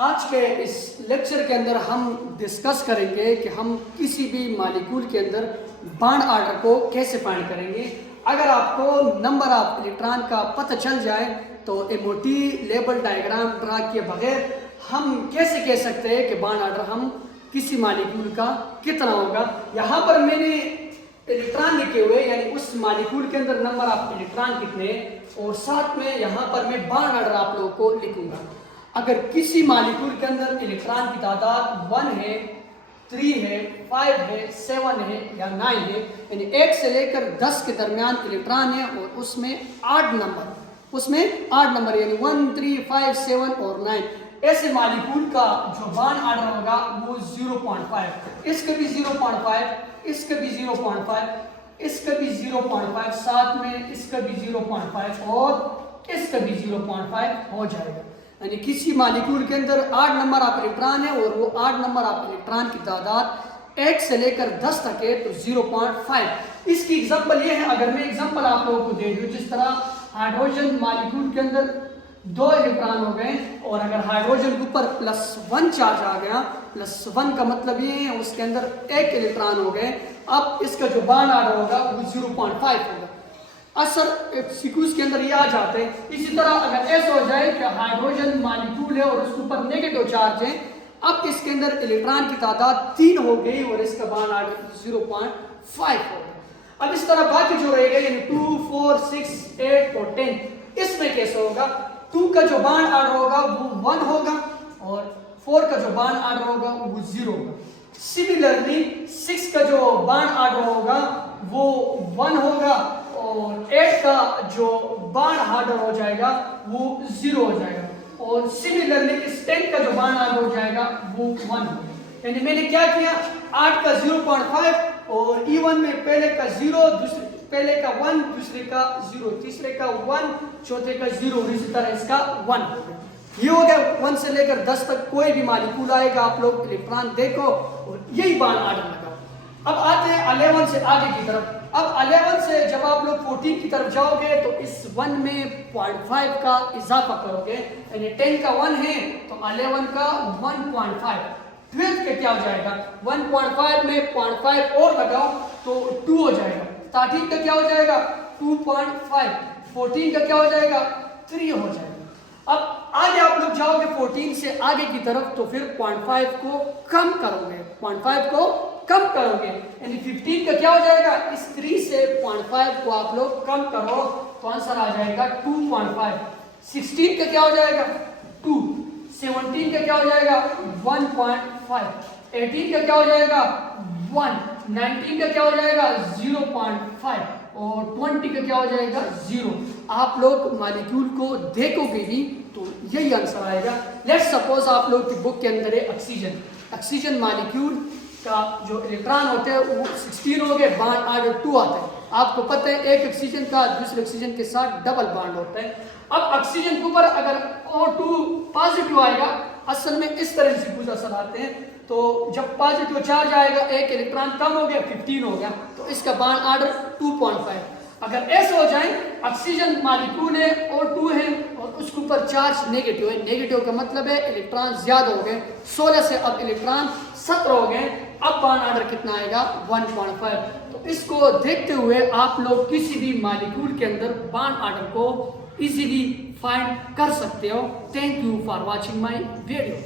आज के इस लेक्चर के अंदर हम डिस्कस करेंगे कि हम किसी भी मालिक्यूल के अंदर बॉन्ड ऑर्डर को कैसे फाइंड करेंगे। अगर आपको नंबर ऑफ इलेक्ट्रॉन का पता चल जाए तो एमओटी लेबल डायग्राम ड्रा किए बगैर हम कैसे कह सकते हैं कि बॉन्ड ऑर्डर हम किसी मालिक्यूल का कितना होगा। यहाँ पर मैंने इलेक्ट्रॉन लिखे हुए यानी उस मालिक्यूल के अंदर नंबर ऑफ इलेक्ट्रॉन कितने और साथ में यहाँ पर मैं बॉन्ड ऑर्डर आप लोगों को लिखूंगा। अगर किसी मालिक्यूल के अंदर इलेक्ट्रॉन की तादाद 1 है, 3 है, 5 है, 7 है या 9 है, यानी 1 से लेकर 10 के दरमियान इलेक्ट्रॉन है और उसमें 8 नंबर यानी 1, 3, 5, 7 और 9 ऐसे मालिक्यूल का जो बॉन्ड ऑर्डर होगा वो 0.5, इसके भी 0.5, इसके भी 0.5, इसके भी 0.5, साथ में इसका भी 0.5 और इसका भी 0.5 हो जाएगा। यानी किसी मालिक्यूल के अंदर 8 नंबर ऑफ इलेक्ट्रॉन है और वो 8 नंबर ऑफ इलेक्ट्रॉन की तादाद 1 से लेकर 10 तक है तो 0.5। इसकी एग्जांपल ये है, अगर मैं एग्जांपल आप लोगों को दे दूं, जिस तरह हाइड्रोजन मालिक्यूल के अंदर 2 इलेक्ट्रॉन हो गए और अगर हाइड्रोजन के ऊपर +1 चार्ज आ गया, +1 का मतलब ये है उसके अंदर 1 इलेक्ट्रॉन हो गए। अब इसका जो बॉन्ड ऑर्डर होगा वो 0.5 होगा। असर सीक्वेंस के अंदर ये आ जाते हैं। इसी तरह अगर ऐसा हो जाए कि हाइड्रोजन मालिक्यूल है और उसके ऊपर नेगेटिव चार्ज है, अब इसके अंदर इलेक्ट्रॉन की तादाद 3 हो गई और इसका बॉन्ड ऑर्डर 0.5 हो गया। अब इस तरह बाकी जो रहेगा यानी 2, 4, 6, 8 और 10, इसमें कैसे होगा? 2 का जो बॉन्ड ऑर्डर होगा वो 1 होगा और 4 का जो बॉन्ड ऑर्डर होगा वो 0 होगा। सिमिलरली 6 का जो बॉन्ड ऑर्डर होगा वो 1 होगा और 8 का जो बॉन्ड ऑर्डर हो जाएगा वो 0 हो जाएगा और सिमिलरली इस 10 का जो बॉन्ड ऑर्डर हो जाएगा वो 1 होगा। यानी मैंने क्या किया, 8 का 0.5 और E1 में पहले का 0, पहले का 1, दूसरे का 0, तीसरे का 1, चौथे का 0 और इसी तरह इसका 1 हो गया। ये हो गया 1 से लेकर 10 तक कोई भी मालिक्यूल आएगा, आप लोग इलेक्ट्रॉन देखो और यही बॉन्ड ऑर्डर लगाओ। अब आते हैं 11 से आगे की तरफ। अब 11 से जब आप लोग 14 की तरफ जाओगे तो इस 1 में 0.5 का इजाफा करोगे, यानी 10 का 1 है तो 11 का 1.5। 12 का क्या हो जाएगा, 1.5 में 0.5 और लगाओ तो 2 हो जाएगा। 13 का क्या हो जाएगा, 2.5। 14 का क्या हो जाएगा, 3 हो जाएगा। अब आगे आप लोग जाओगे 14 से आगे की तरफ तो फिर 0.5 को कम करोगे, 0.5 को कम करोगे, यानी 15 का क्या हो जाएगा, इस 3 से 0.5 को आप लोग कम करो तो आंसर आ जाएगा 2.5। 16 का क्या हो जाएगा, 2। 17 का क्या हो जाएगा, 1.5। 18 का क्या हो जाएगा, 1। 19 का क्या हो जाएगा, 0.5 और 20 का क्या हो जाएगा, 0। आप लोग मालिक्यूल को देखोगे भी तो यही आंसर आएगा। लेट्स सपोज आप लोग की बुक के अंदर है ऑक्सीजन मालिक्यूल का जो इलेक्ट्रॉन होते हैं वो 16 हो गए, बॉन्ड ऑर्डर 2 आता है। आपको पता है एक ऑक्सीजन का दूसरे ऑक्सीजन के साथ डबल बॉन्ड होता है। अब ऑक्सीजन के ऊपर अगर O2 पॉजिटिव आएगा, असल में इस तरह से कुछ असर आते हैं, तो जब पॉजिटिव चार्ज आएगा एक इलेक्ट्रॉन कम हो गया, 15 हो गया, तो इसका बॉन्ड ऑर्डर 2.5। अगर ऐसा हो जाए ऑक्सीजन मालिक्यूल है O2 है और उसके ऊपर चार्ज नेगेटिव है, नेगेटिव का मतलब है इलेक्ट्रॉन ज्यादा हो गए, 16 से अब इलेक्ट्रॉन 17 हो गए, अब बॉन्ड ऑर्डर कितना आएगा, 1.5। तो इसको देखते हुए आप लोग किसी भी मालिक्यूल के अंदर बॉन्ड ऑर्डर को इजीली फाइंड कर सकते हो। Thank you for watching my video.